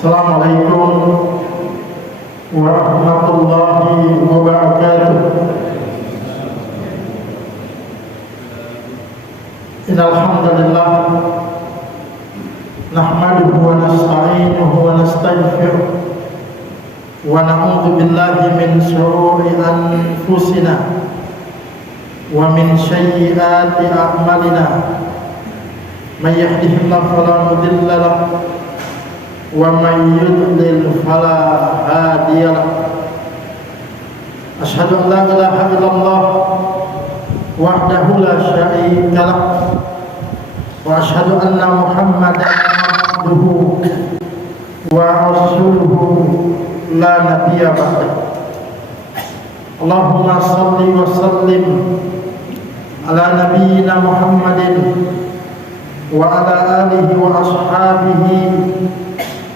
Assalamualaikum warahmatullahi wabarakatuh. Innal hamdalillah nahmaduhu wa nasta'inuhu wa nastaghfiruh wa na'udzu billahi min shururi anfusina wa min sayyiati a'malina. May yahdihillahu fala mudilla lahu wa may yudlil fala hadiya lahu. Asyhadu an la ilaha illallah wahdahu la syarika lahu wa asyhadu anna Muhammadan abduhu wa rasuluhu la nabiyya ba'dahu. Allahumma shalli wa sallim ala nabiyyina Muhammadin wa ala alihi wa ashabihi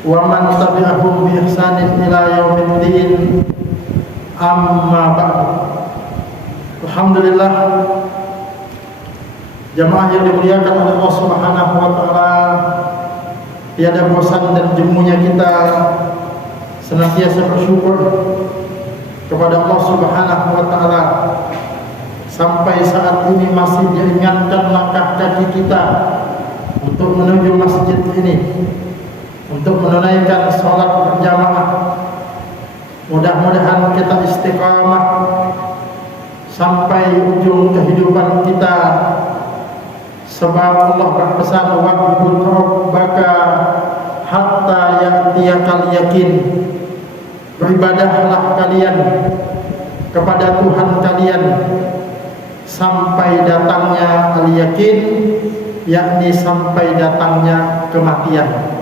wa man tabi'ahum bi ihsanin ila yaumiddin. Amma ba'du. Alhamdulillah, jamaah yang dimuliakan oleh Allah Subhanahu wa taala, tiada bosan dan jemunya kita senantiasa bersyukur kepada Allah Subhanahu wa taala sampai saat ini masih diringankan langkah kaki kita untuk menuju masjid ini, untuk menunaikan sholat berjamaah. Mudah-mudahan kita istiqamah sampai ujung kehidupan kita, sebab Allah berpesan, wa'bud rabbaka hatta ya'tiyakal yakin. Beribadahlah kalian kepada Tuhan kalian sampai datangnya al-yakin, yakni sampai datangnya kematian.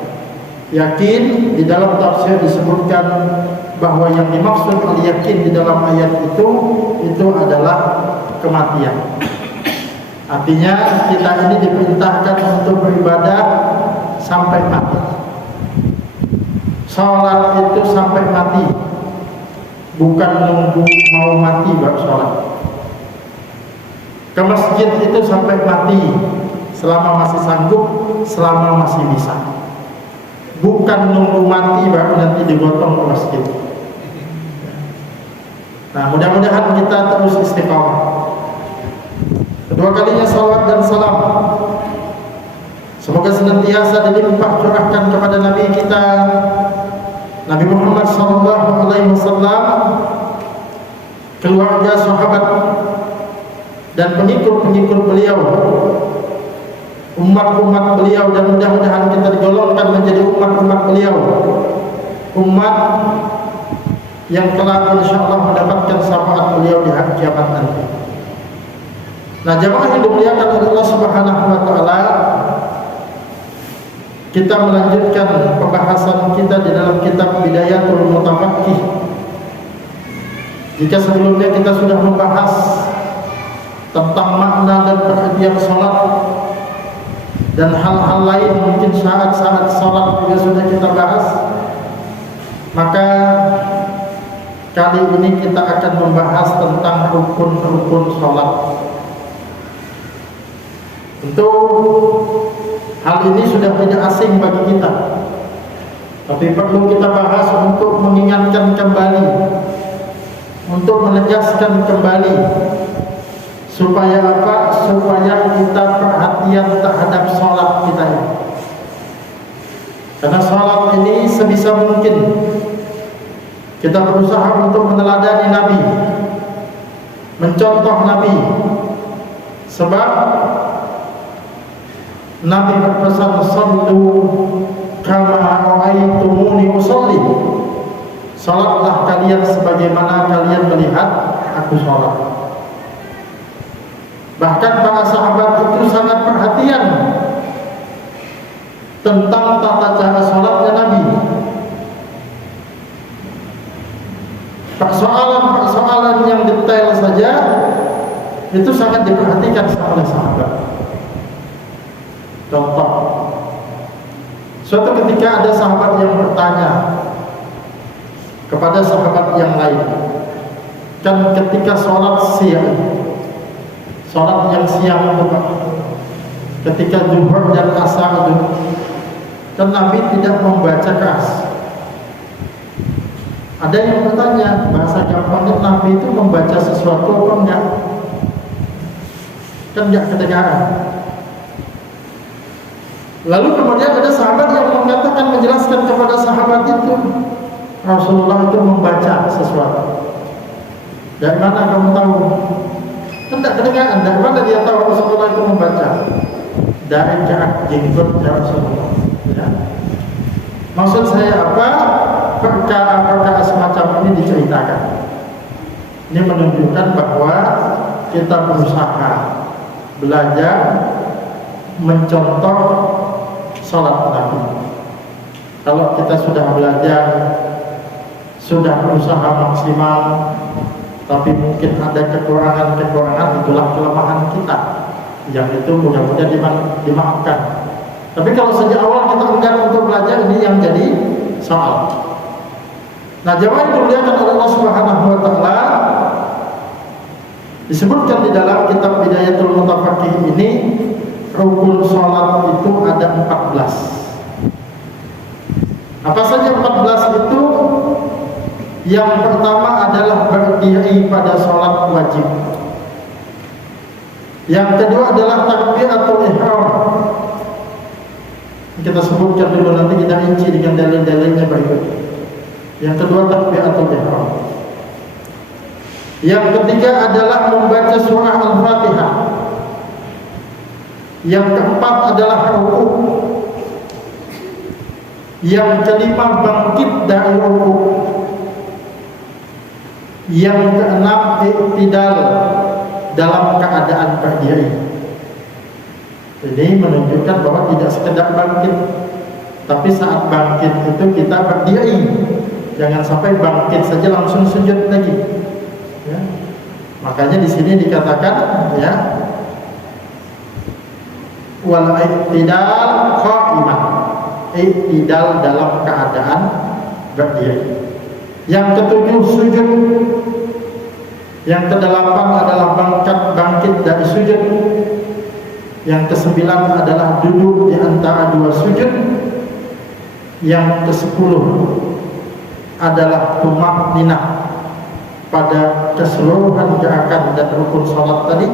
Yakin di dalam tafsir disebutkan bahwa yang dimaksud al-yakin di dalam ayat itu adalah kematian. Artinya kita ini diperintahkan untuk beribadah sampai mati. Salat itu sampai mati, bukan nunggu mau mati baru salat. Ke masjid itu sampai mati, selama masih sanggup, selama masih bisa. Bukan nunggu mati baru nanti digotong ke masjid. Nah, mudah-mudahan kita terus istiqamah. Kedua kalinya salawat dan salam semoga senantiasa dilimpah curahkan kepada Nabi kita Nabi Muhammad SAW, keluarga, sahabat, dan pengikut-pengikut beliau, umat-umat beliau, dan mudah-mudahan kita digolongkan menjadi umat-umat beliau, umat yang telah insyaallah mendapatkan syafaat beliau di hari kiamat nanti. Nah, jamaah yang dimuliakan oleh Allah Subhanahu wa taala, kita melanjutkan pembahasan kita di dalam kitab Bidayatul Mutafaqqih. Jika sebelumnya kita sudah membahas tentang makna dan perhatian salat dan hal-hal lain, mungkin saat-saat salat juga sudah kita bahas, maka kali ini kita akan membahas tentang rukun-rukun salat. Tentu hal ini sudah tidak asing bagi kita, tapi perlu kita bahas untuk mengingatkan kembali, untuk menegaskan kembali, supaya apa? Supaya kita perhatian terhadap sholat kita ini. Karena sholat ini sebisa mungkin kita berusaha untuk meneladani Nabi, mencontoh Nabi, sebab Nabi berpesan, sallu kama ra'aitumuni usolli. Salatlah kalian sebagaimana kalian melihat aku salat. Bahkan para sahabat itu sangat perhatian tentang tata cara salatnya Nabi. Persoalan-persoalan yang detail saja itu sangat diperhatikan oleh sahabat. Contoh, suatu ketika ada sahabat yang bertanya kepada sahabat yang lain, kan ketika sholat siang, sholat yang siang itu ketika zuhur dan asar itu, kan Nabi tidak membaca keras. Ada yang bertanya, bahasa gampangnya Nabi itu membaca sesuatu apa enggak? Kan enggak kedengaran. Lalu kemudian ada sahabat yang mengatakan, menjelaskan kepada sahabat itu, Rasulullah itu membaca sesuatu. Dari mana kamu tahu? Kan enggak kedengaran. Dari mana dia tahu Rasulullah itu membaca? Dari gerak jenggot Rasulullah. Ya. Maksud saya apa? Perkara-perkara semacam ini diceritakan. Ini menunjukkan bahwa kita berusaha belajar mencontoh salat Nabi. Kalau kita sudah belajar, sudah berusaha maksimal, tapi mungkin ada kekurangan-kekurangan, itulah kelemahan kita. Yang itu mudah-mudahan dimaafkan. Tapi kalau sejak awal kita enggan untuk belajar, ini yang jadi soal. Nah, jamaah yang dimuliakan oleh Allah Subhanahu wa taala, disebutkan di dalam kitab Bidayatul Mutafaqih ini, rukun salat itu ada 14. Apa saja 14 itu? Yang pertama adalah berdiri pada salat wajib. Yang kedua adalah takbiratul ihram. Kita sebutkan dulu, nanti kita rinci dengan dalil-dalilnya berikut. Yang kedua takbiratul ihram. Yang ketiga adalah membaca surah Al-Fatihah. Yang keempat adalah rukuk. Yang kelima bangkit dari rukuk. Yang keenam i'tidal dalam keadaan berdiri. Ini menunjukkan bahwa tidak sekedar bangkit, tapi saat bangkit itu kita berdiri. Jangan sampai bangkit saja langsung sujud lagi. Ya. Makanya di sini dikatakan, ya, wal i'tidal qa'iman, i'tidal dalam keadaan berdiri. Yang ketujuh sujud. Yang kedelapan adalah bangkit dari sujud. Yang kesembilan adalah duduk di antara dua sujud. Yang kesepuluh adalah tumakninah pada keseluruhan gerakan dan rukun salat tadi.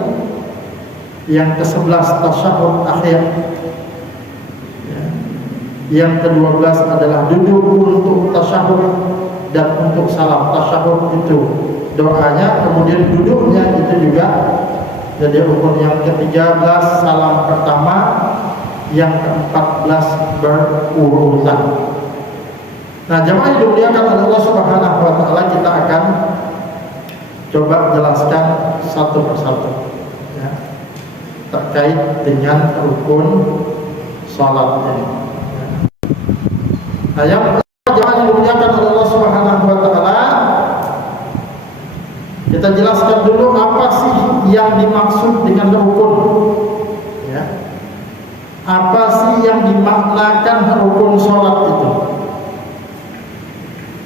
Yang ke-11 tasyahud akhir. Yang ke-12 adalah duduk untuk tasyahud dan untuk salam. Tasyahud itu doanya, kemudian duduknya itu juga. Jadi rukun yang ke-13 salam pertama, yang ke-14 berurutan. Nah, jemaah yang dimuliakan oleh Allah Subhanahu wa taala, kita akan coba jelaskan satu persatu, ya, terkait dengan rukun salat ini. Nah, yang pertama, jemaah yang dimuliakan oleh Allah Subhanahu wa taala, kita jelaskan dulu apa sih yang dimaksud dengan rukun, ya. Apa sih yang dimaknakan rukun salat itu?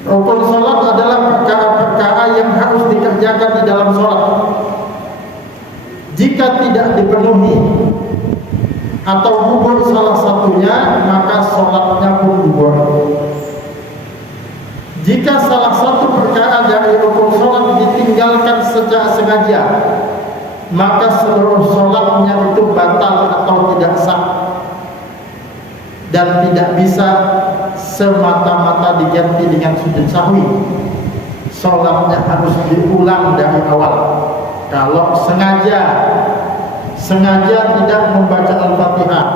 Rukun salat adalah perkara-perkara yang harus dikerjakan di dalam salat. Jika tidak dipenuhi atau gugur salah satunya, maka salatnya pun gugur. Jika salah satu perkara dari rukun salat ditinggalkan secara sengaja, maka seluruh salatnya itu batal atau tidak sah, dan tidak bisa semata-mata diganti dengan sujud sahwi. Salatnya harus diulang dari awal. Kalau sengaja tidak membaca Al-Fatihah,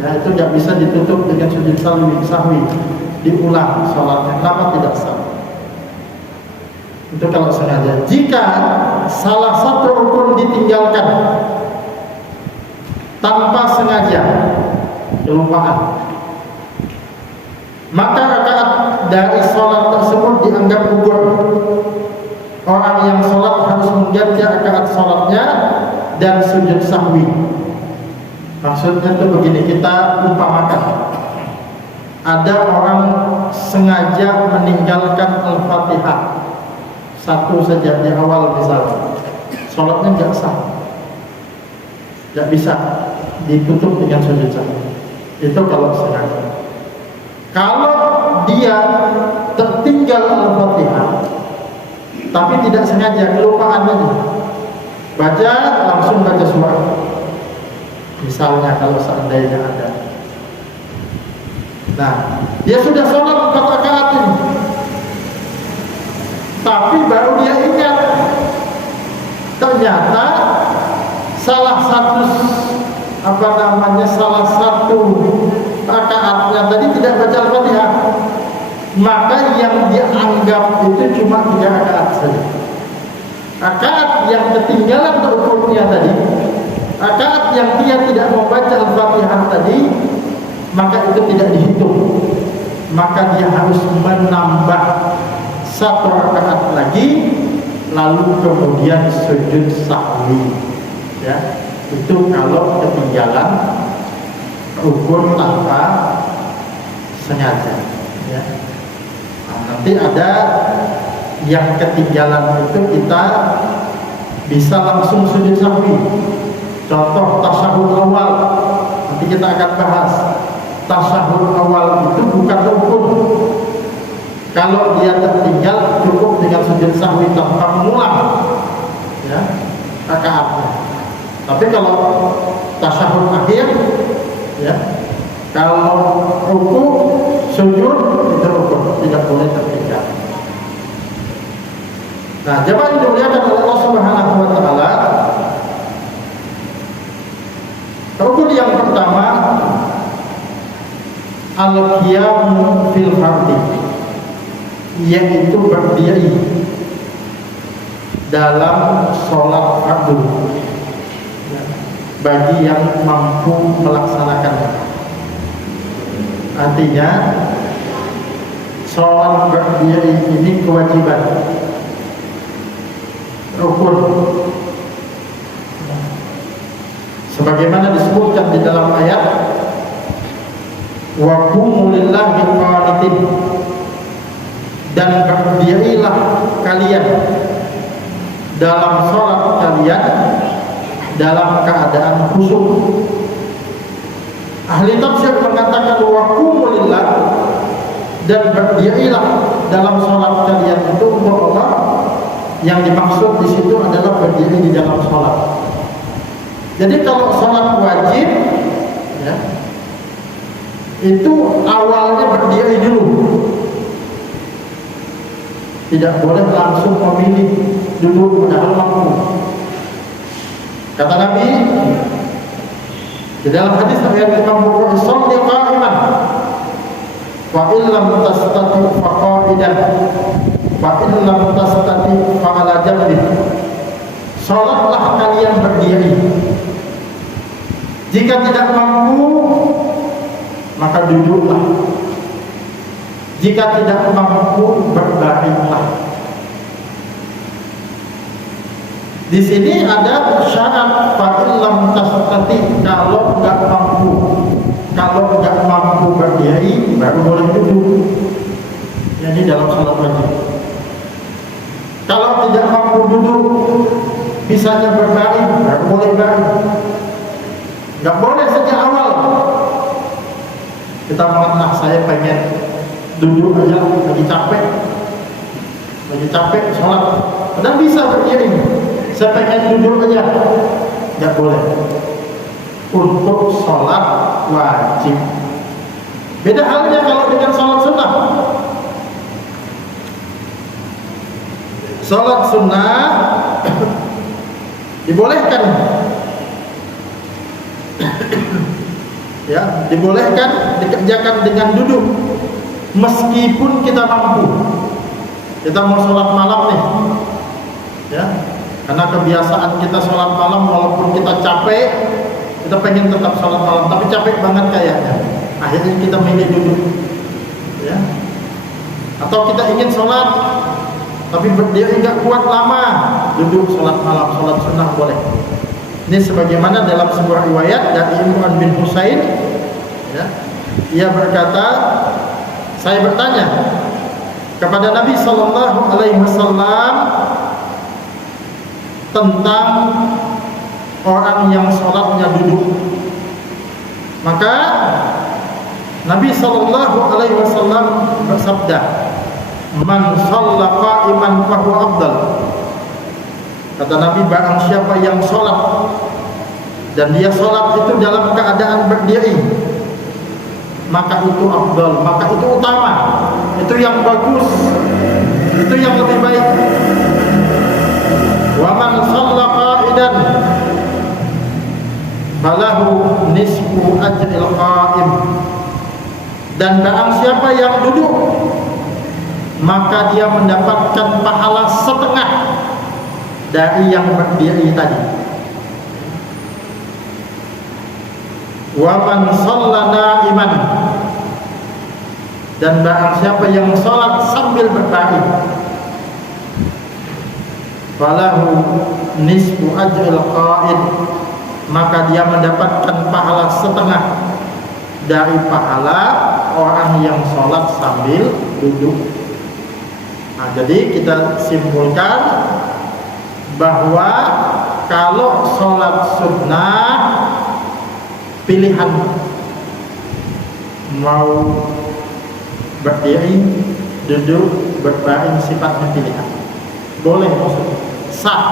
ya, itu tidak bisa ditutup dengan sujud sahwi. Diulang salatnya, kenapa tidak sah? Itu kalau sengaja. Jika salah satu rukun ditinggalkan tanpa sengaja, kelupaan, maka rakaat dari salat tersebut dianggap gugur. Orang yang salat harus mengganti rakaat salatnya dan sujud sahwi. Maksudnya itu begini, kita umpamakan ada orang sengaja meninggalkan Al-Fatihah satu saja di awal misalnya, salatnya tidak sah, tidak bisa ditutup dengan sujud sahwi. Itu kalau sengaja. Kalau dia tertinggal tertinggal Al-Fatihah, tapi tidak sengaja, kelupaan aja, baca langsung baca surah. Misalnya kalau seandainya ada, nah dia sudah sholat 4 rakaat ini, tapi baru dia ingat ternyata salah satu rakaatnya tadi tidak baca Al-Fatihah, maka yang dia anggap itu cuma 3 rakaat saja. Rakaat yang ketinggalan rukunnya tadi, rakaat yang dia tidak membaca Al-Fatihah tadi, maka itu tidak dihitung, maka dia harus menambah 1 rakaat lagi, lalu kemudian sujud sahwi. Ya, itu kalau ketinggalan rukun tanpa sengaja. Ya. Nah, nanti ada yang ketinggalan itu kita bisa langsung sujud sahwi. Contoh tasyahud awal, nanti kita akan bahas. Tasyahud awal itu bukan rukun. Kalau dia tertinggal cukup dengan sujud sahwi tanpa mengulang, ya, rakaatnya. Tapi kalau tasyahud akhir, ya, kalau ruku sujud itu rukun, tidak boleh tertinggal. Nah, jemaah yang dimuliakan oleh Allah Subhanahu wa taala, rukun yang pertama al-qiyamu fil fardhi, yaitu berdiri dalam sholat fardu bagi yang mampu melaksanakannya. Artinya sholat berdiri ini kewajiban, rukun, sebagaimana disebutkan di dalam ayat wa qumu lillahi qanitin, dan berdirilah kalian dalam sholat kalian dalam keadaan khusyuk. Ahli tafsir mengatakan wa qumu lillah, dan berdirilah dalam sholat kalian itu untuk Allah. Yang dimaksud di situ adalah berdiri di dalam sholat. Jadi kalau sholat wajib, ya, itu awalnya berdiri dulu, tidak boleh langsung memilih duduk padahal mampu. Kata Nabi di dalam hadis riwayat Imam Bukhari, "Shalli qa'iman wa illam tastati' fa qa'idan wa illam tastati' fa 'ala janbi." Salatlah kalian berdiri. Jika tidak mampu, maka duduklah. Jika tidak mampu, berbaringlah. Di sini ada syarat fa'illam tastati, kalau enggak mampu berdiri baru boleh duduk. Jadi dalam salat wajib. Kalau tidak mampu duduk, misalnya berbaring, baru boleh baring. Enggak boleh sejak awal kita mengatakan saya pengen duduk aja, lagi capek sholat, padahal bisa berdiri. Saya pengen duduk aja, nggak boleh. Untuk sholat wajib. Beda halnya kalau dengan sholat sunnah. Sholat sunnah dibolehkan, ya, dibolehkan dikerjakan dengan duduk, meskipun kita mampu. Kita mau sholat malam nih, ya. Karena kebiasaan kita sholat malam, walaupun kita capek, kita pengen tetap sholat malam, tapi capek banget kayaknya. Akhirnya kita milih duduk, ya. Atau kita ingin sholat, tapi berdiri nggak kuat lama, duduk sholat malam, sholat sunnah boleh. Ini sebagaimana dalam sebuah riwayat dari Imran bin Husain, ya, ia berkata, saya bertanya kepada Nabi Sallallahu Alaihi Wasallam tentang orang yang sholatnya duduk. Maka Nabi Sallallahu Alaihi Wasallam bersabda, man shalla qa'iman fa huwa afdal. Kata Nabi, barang siapa yang sholat dan dia sholat itu dalam keadaan berdiri, maka itu afdal, maka itu utama, itu yang bagus, itu yang lebih baik. Wa man shalla qa'idan falahu nisfu ajril qa'im. Dan barang siapa yang duduk, maka dia mendapatkan pahala setengah dari yang berdiri tadi. Wa man shalla na'iman. Dan barang siapa yang salat sambil berbaring, falahu nisfu ajril qa'id. Maka dia mendapatkan pahala setengah dari pahala orang yang salat sambil duduk. Nah, jadi kita simpulkan bahwa kalau sholat sunnah pilihan, mau berdiri, duduk, berbaring, sifatnya pilihan, boleh, maksudnya sah.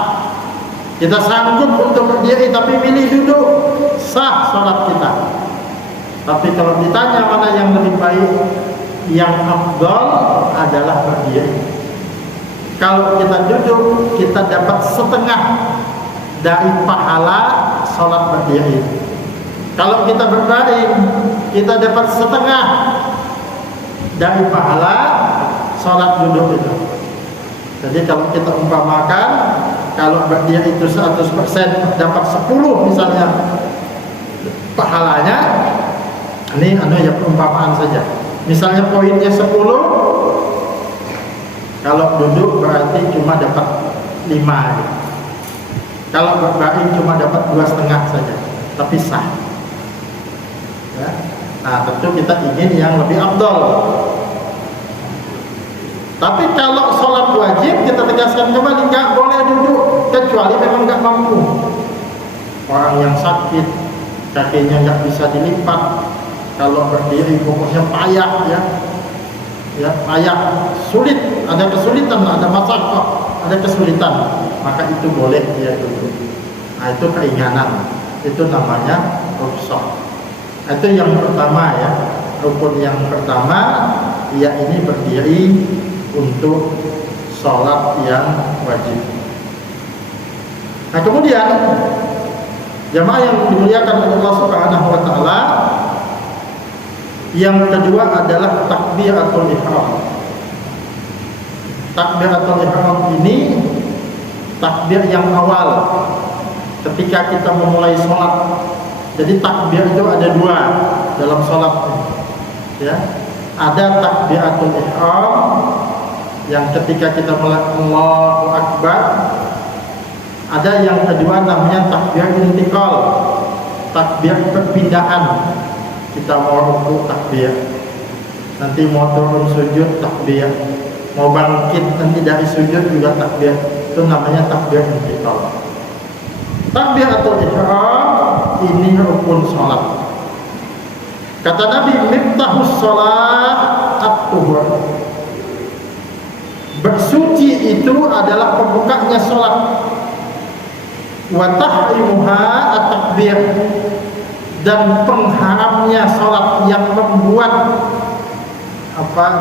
Kita sanggup untuk berdiri tapi milih duduk, sah sholat kita. Tapi kalau ditanya mana yang lebih baik, yang afdal adalah berdiri. Kalau kita duduk, kita dapat setengah dari pahala sholat berdiri. Kalau kita berbaring, kita dapat setengah dari pahala sholat duduk itu. Jadi kalau kita umpamakan, kalau berdiri itu 100% dapat 10 misalnya pahalanya, ini ya perumpamaan saja. Misalnya poinnya 10, kalau duduk berarti cuma dapat 5 aja. Kalau berbaring cuma dapat 2,5 saja, tapi sah. Ya. Nah, tentu kita ingin yang lebih afdal. Tapi kalau sholat wajib, kita tegaskan kembali, nggak boleh duduk kecuali memang nggak mampu. Orang yang sakit, kakinya nggak bisa dilipat, kalau berdiri pokoknya payah, ya payah, sulit, ada kesulitan, ada masalah, ada kesulitan, maka itu boleh dia duduk. Nah, itu keinginan, itu namanya rukhsah. Itu yang pertama ya, rukun yang pertama, ya ini berdiri untuk sholat yang wajib. Nah, kemudian jamaah yang dimuliakan oleh Allah Subhanahu wa taala, yang kedua adalah takbiratul ihram. Takbiratul ihram ini takbir yang awal ketika kita memulai sholat. Jadi takbir itu ada 2 dalam sholat, ya. Ada takbiratul ihram yang ketika kita melakukan Allahu Akbar. Ada yang kedua namanya takbir intiqal, takbir perpindahan. Kita mau rukuk takbir, nanti mau turun sujud takbir, mau bangkit nanti dari sujud juga takbir. Itu namanya takbir intiqal. Takbiratul ihram ini rukun salat. Kata Nabi, miftahus salat at-tuhur. Bersuci itu adalah pembukanya salat. Wa tahrimuha at-takbir. Dan pengharamnya salat, yang membuat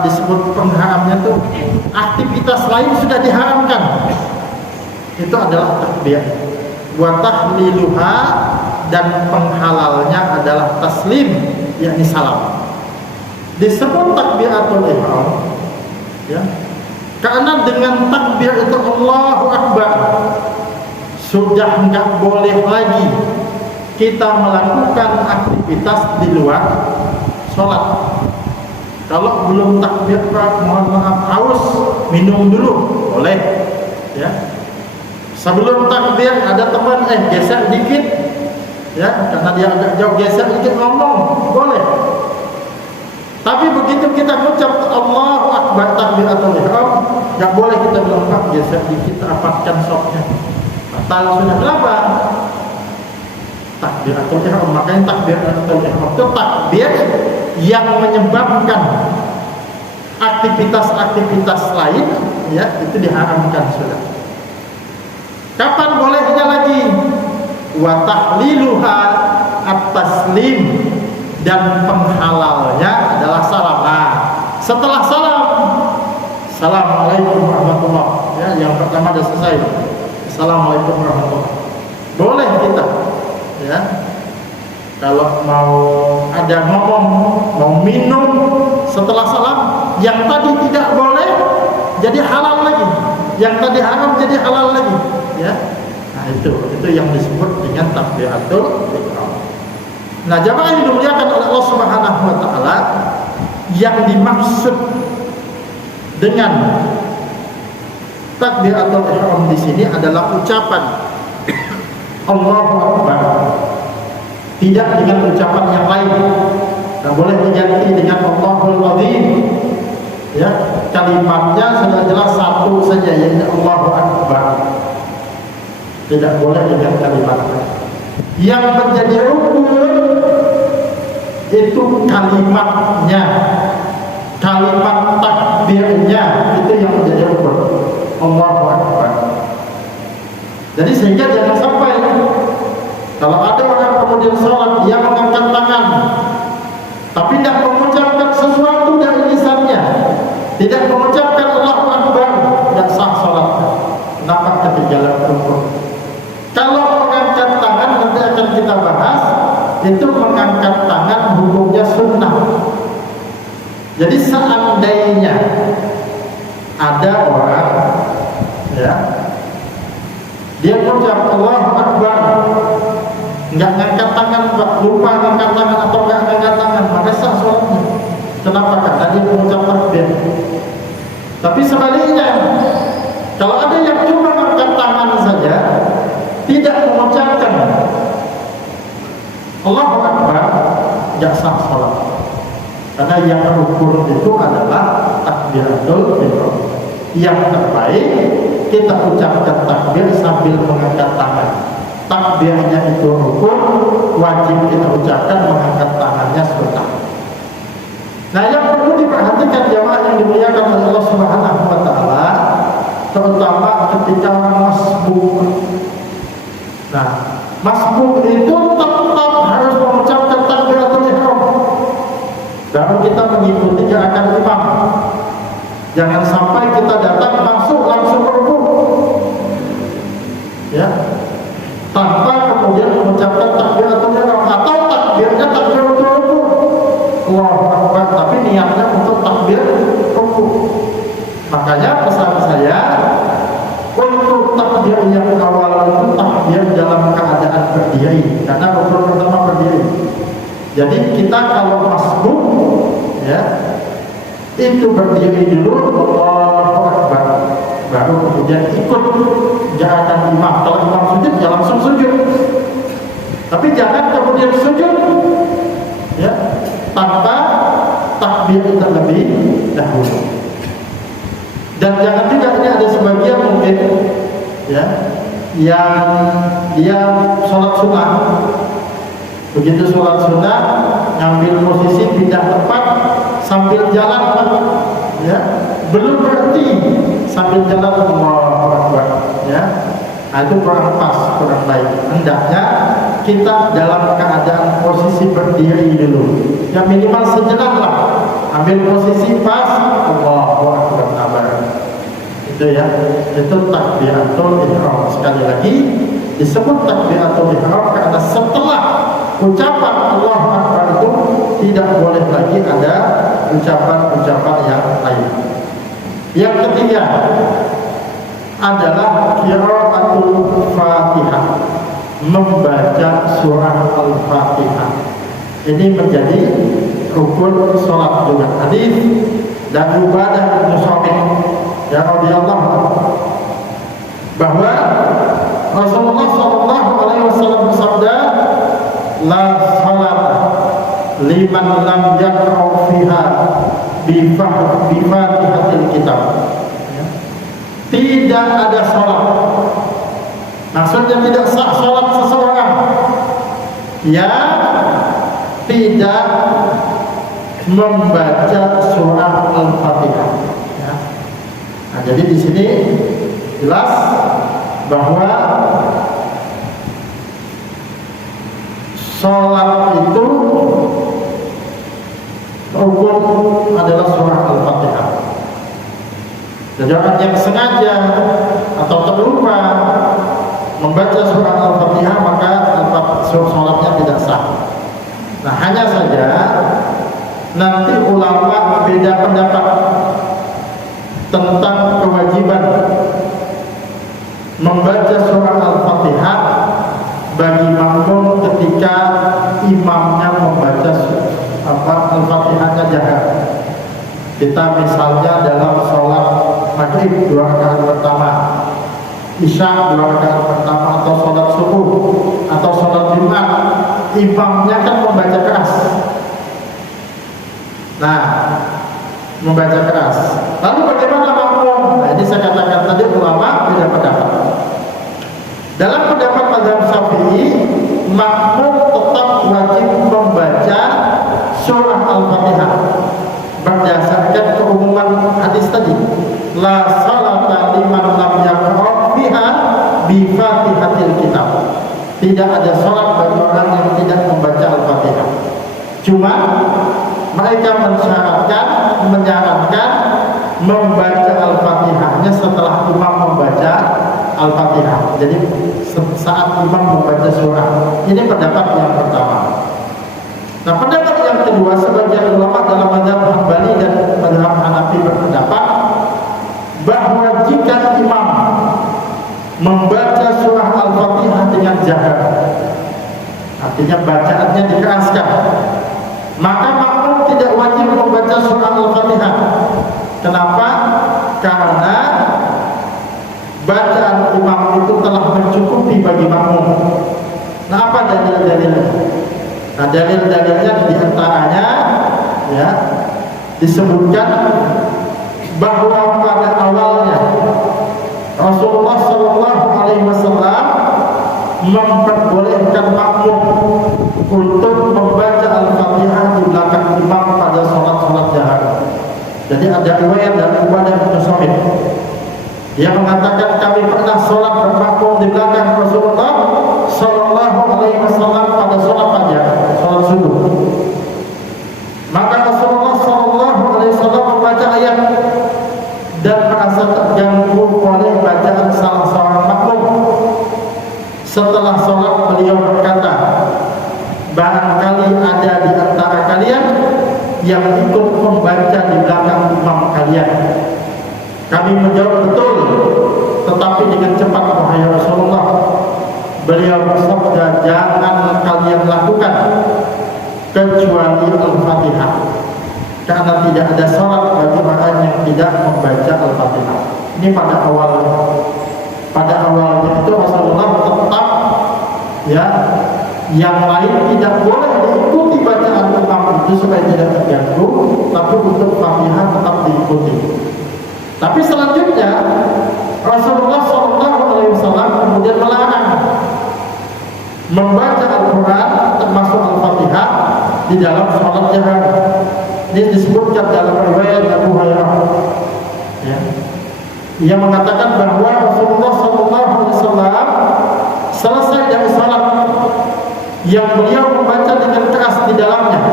disebut pengharamnya tuh aktivitas lain sudah diharamkan, itu adalah takbir. Wa tahliluha, dan penghalalnya adalah taslim, yakni salam. Disebut takbiratul ihram, ya, karena dengan takbir itu Allahu Akbar, sudah enggak boleh lagi kita melakukan aktivitas di luar sholat. Kalau belum takbir, mohon maaf, haus, minum dulu, boleh, ya. Sebelum takbir ada teman, geser dikit, ya, karena dia agak jauh, geser dikit ngomong, boleh. Tapi begitu kita mengucap Allahu Akbar takbiratul ihram, enggak boleh kita bilang, Pak, geser dikit, rapatkan sopnya. Batal sudah. Kenapa? Takbiratul ihram. Makanya takbiratul ihram itu takbir yang menyebabkan aktivitas lain, ya, itu diharamkan sudah. Kapan bolehnya lagi? Wa tahliluha at-taslim, dan penghalalnya adalah salam. Nah, setelah salam, Assalamualaikum warahmatullahi, ya, yang pertama sudah selesai. Assalamualaikum warahmatullahi. Boleh kita, ya, kalau mau ada ngomong, mau minum setelah salam, yang tadi tidak boleh jadi halal lagi, yang tadi haram jadi halal lagi, ya. Nah, itu yang disebut dengan takbiratul ihram. Nah, jamaah yang dimuliakan oleh Allah Subhanahu wa taala, yang dimaksud dengan takbiratul ihram di sini adalah ucapan Allahu Akbar, tidak dengan ucapan yang lain. Nah, boleh diganti dengan Allahul Azim, ya, kalimatnya sudah jelas satu saja, yaitu Allahu Akbar. Tidak boleh dengan kalimatnya. Yang menjadi rukun itu kalimatnya, kalimat takbirnya, itu yang menjadi rukun. Allahu Akbar. Jadi sehingga jangan sampai kalau ada orang kemudian sholat, dia mengangkat tangan tapi tidak mengucapkan sesuatu dari lisannya, tidak mengucapkan Allahu Akbar, tidak sah sholatnya. Kenapa? Ketinggalan rukun. Kalau mengangkat tangan, nanti akan kita bahas, itu mengangkat tangan hukumnya sunnah. Jadi seandainya ada orang, ya, dia mengucap Allahu Akbar, nggak ngangkat tangan, lupa ngangkat tangan atau nggak ngangkat tangan, maka sah sholatnya. Kenapa? Karena dia mengucap takbir. Tapi sebaliknya, kalau ada yang cuma ngangkat tangan saja, tidak mengucapkan Allahu Akbar, nggak sah sholat. Karena yang rukun itu adalah takbiratul ihram. Yang terbaik kita ucapkan takbir sambil mengangkat tangan. Takbirnya itu rukun, wajib kita ucapkan, mengangkat tangannya sunnah. Nah, yang perlu diperhatikan jamaah yang dimuliakan oleh Allah Subhanahu wa taala, terutama ketika orang masbuk. Nah, masbuk itu tetap harus mengucapkan takbiratul ihram. Baru kita mengikuti gerakan imam. Jangan sampai kita datang langsung rukuk, ya, tanpa kemudian mengucapkan takbiratul ihram, atau takbirnya takbiratul rukuk, Allahu Akbar, tapi niatnya untuk takbir rukuk. Makanya pesan saya untuk takbir yang awal itu takbir dalam keadaan berdiri, karena rukun pertama berdiri. Jadi kita kalau masbuk, ya, itu berdiri dulu, Allahu Akbar, baru kemudian ikut gerakan imam. Kalau imam sujud, ya langsung sujud. Tapi jangan kemudian sujud, ya, tanpa takbir terlebih dahulu. Dan jangan juga, ini ada sebagian mungkin, ya, yang dia sholat sunnah, begitu sholat sunnah ngambil posisi pindah tempat sambil jalan, ya, belum berhenti sambil jalan Allahu Akbar, ya. Nah, itu kurang pas, kurang baik. Hendaknya kita dalam keadaan posisi berdiri dulu, ya, minimal sejenak lah, ambil posisi pas, Allahu Akbar, kabar. Itu, ya, itu takbiratul ihram. Sekali lagi disebut takbiratul ihram karena setelah ucapan Allahu Akbar itu tidak boleh lagi ada ucapan-ucapan yang lain. Yang ketiga adalah qiraatul Fatihah, membaca surah Al-Fatihah. Ini menjadi rukun sholat juga. Hadis dan Ubadah bin Samit, ya, radhiyallahu anhu, bahwa Rasulullah SAW bersabda, la salat liman lam yaqra'u fiha bi Fatihatil kitab. Tidak ada salat, maksudnya tidak sah salat seseorang yang tidak membaca surah Al-Fatihah. Ya. Nah, jadi di sini jelas bahwa sholat itu rukun adalah surah Al-Fatihah. Jadi orang yang sengaja atau terlupa membaca surah Al-Fatihah maka sholatnya tidak sah. Nah, hanya saja nanti ulama beda pendapat tentang kewajiban membaca surah Al-Fatihah bagi makmum ketika imamnya membaca Al-Fatihahnya jahar. Kita misalnya dalam sholat maghrib 2 rakaat pertama, isya 2 rakaat pertama, atau sholat subuh atau sholat Jumat, imamnya kan membaca keras. Nah, membaca keras. Lalu bagaimana makmum? Nah, ini saya katakan tadi ulama beda pendapat. Dalam pendapat mazhab Syafi'i, makmum tetap wajib membaca surah Al-Fatihah berdasarkan keumuman hadis tadi. La salata liman lam yaqra' fiha bi Fatihatil kitab. Tidak ada salat bagi orang yang tidak membaca Al-Fatihah. Cuma mereka menyarankan membaca Al-Fatihahnya setelah imam membaca Al-Fatihah. Jadi saat imam membaca surah. Ini pendapat yang pertama. Nah, pendapat yang kedua, sebagian ulama dalam mazhab Hambali dan mazhab Hanafi berpendapat bahwa jika imam membaca surah Al-Fatihah dengan jahar, artinya bacaannya dikeraskan, maka makmum tidak wajib membaca surah Al-Fatihah. Kenapa? Karena bacaan imam itu telah mencukupi bagi makmum. Nah, apa dalil-dalilnya? Nah, dalil-dalilnya diantaranya ya disebutkan bahwa pada awalnya Rasulullah SAW memperbolehkan makmum untuk membaca Al-Fatihah di belakang imam pada sholat-sholat jahar. Jadi ada riwayat dari Ubadah bin Samit. Dia mengatakan kami pernah sholat bermakmum di belakang Rasulullah SAW pada sholat fajar, sholat subuh. Maka Rasulullah SAW membaca ayat dan merasa terganggu oleh bacaan salah seorang makmum. Setelah sholat beliau berkata, barangkali ada di antara kalian yang ikut membaca di belakang imam kalian. Kami menjawab betul, tetapi dengan cepat wahai Rasulullah. Beliau bersabda, jangan kalian lakukan kecuali Al-Fatihah, karena tidak ada sholat bagi orang yang tidak membaca Al-Fatihah. Ini pada awalnya itu Rasulullah tetap ya, yang lain tidak boleh diikuti bacaan imam itu supaya tidak terganggu, tapi untuk Fatihah tetap diikuti. Tapi selanjutnya Rasulullah SAW kemudian melarang membaca Al-Quran termasuk Al-Fatihah di dalam sholat jahar. Ini disebutkan dalam riwayat Abu Hurairah. Ya. Ia mengatakan bahwa Rasulullah SAW selesai dari sholat yang beliau membaca dengan keras di dalamnya.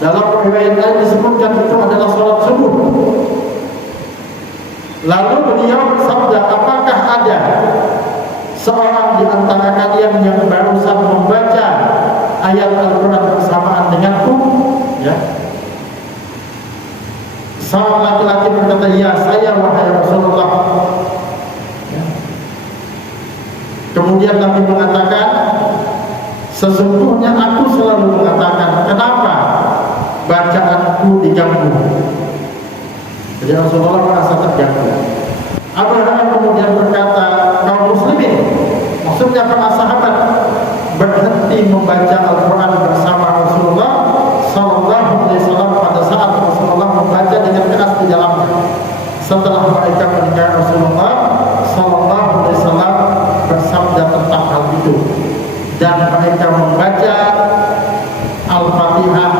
Dalam riwayat lain disebutkan itu adalah sholat subuh. Lalu beliau bersabda, apakah ada seorang di antara kalian yang barusan membaca ayat Al-Quran bersamaan denganku? Ya. Seorang laki-laki berkata, ya saya wahai Rasulullah. Ya. Kemudian Nabi mengatakan, sesungguhnya aku selalu mengatakan, kenapa bacaanku diganggu? Jadi Rasulullah merasa terganggu. Abu Hurairah kemudian berkata, kaum muslimin, maksudnya para sahabat, berhenti membaca Al-Quran bersama Rasulullah SAW pada saat Rasulullah membaca dengan keras di dalamnya. Setelah mereka mendengar Rasulullah SAW bersabda tentang hal itu, dan mereka membaca Al-Fatihah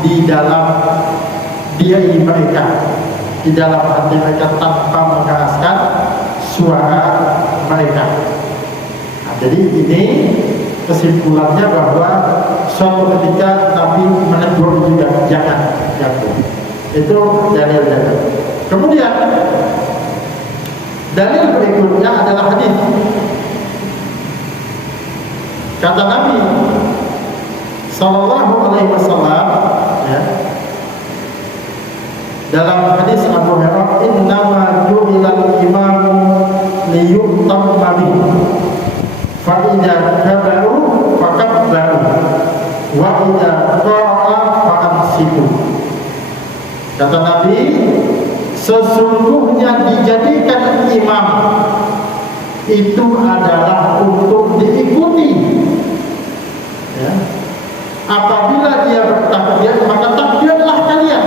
di dalam diri mereka, di dalam hati mereka tanpa mengeraskan suara mereka. Nah, jadi ini kesimpulannya bahwa suatu ketika Nabi menegur juga jangan jatuh. Itu dalil-dalil. Kemudian dalil berikutnya adalah hadis. Kata Nabi Sallallahu Alaihi Wasallam, ya, dalam hadis Abu Hurairah, innama ju'ilal imamu liyutamma bihi fa idza kabaru fakabbaru wa idza qara'a fa'ansitu. Kata Nabi, sesungguhnya dijadikan imam itu adalah untuk diikuti, ya. Apabila dia bertakbir, maka takbirlah kalian,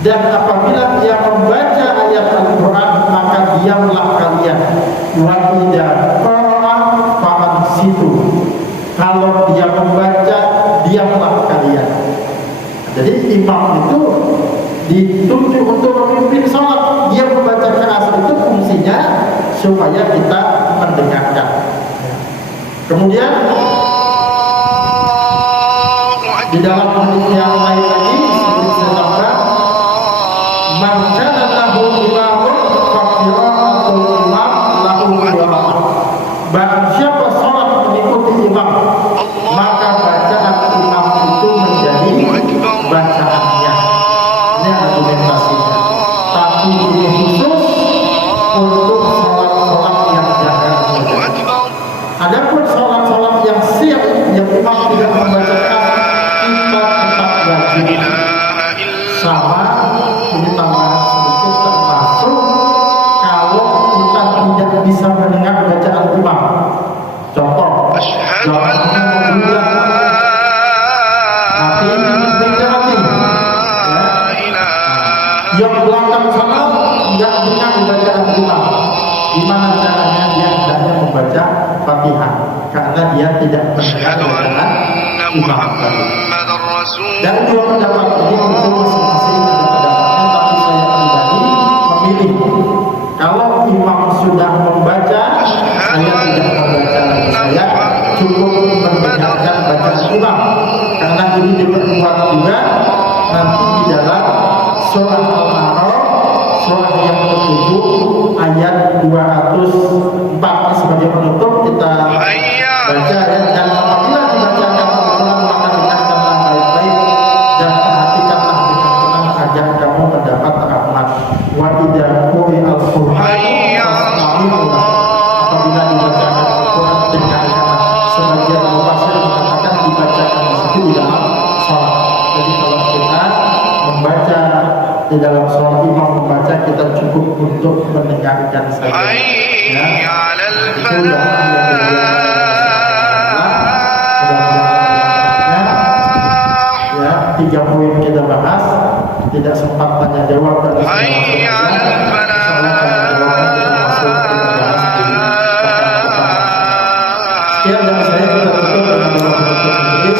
dan apabila dia membaca ayat Al-Quran, maka diamlah kalian. Wa idza qara'a fa'ansitu, kalau dia membaca, diamlah kalian. Jadi imam itu ditunjuk untuk memimpin sholat. Dia membaca keras itu fungsinya supaya kita mendengarkan. Kemudian di dalam hadis yang lain lagi disebutkan, man kana lahu imamun fa qira'atul imam lahu qira'ah. Barang siapa sholat mengikuti imam, maka bacaan imam itu menjadi bacaannya. Ini argumentasinya. Tapi ini khusus untuk sholat-sholat yang jahar. Adapun sholat-sholat yang siap yang imam tidak membacakan, kita tetap wajib. Sama, ini tambahan sedikit, termasuk kalau kita tidak bisa mendengar bacaan imam. Contoh, doanya juga mati, beda mati, ya. Yang belakang sana tidak dengar bacaan imam. Gimana caranya dia hendaknya membaca Fatihah, karena dia tidak mendengar bacaan imam tadi. Dan dua pendapat ini itu masing-masing ada pendapatnya, tapi saya pribadi memilih kalau imam sudah membaca, saya tidak membaca lagi. Saya cukup mendengarkan bacaan imam, karena ini diperkuat juga nanti di dalam surah Al-A'raf, surah yang ke-7 ayat 204 sebagai penutup kita baca, ya. Dan apabila dibacakan Al-Quran, maka dengarkanlah baik-baik dan perhatikanlah dengan tenang agar kamu mendapat rahmat. Wa idza quri'al Qur'anu fastami'u lahu. Apabila dibacakan Al-Quran, dengarkanlah. Sebagian mufassir mengatakan dibacakan di situ di dalam salat. Jadi kalau kita membaca di dalam sholat, imam membaca, kita cukup untuk mendengarkan saja, ya. Itulah ya, 3 poin kita bahas, tidak sempat tanya jawab dan sekian dari saya. Kita tutup dengan doa penutup.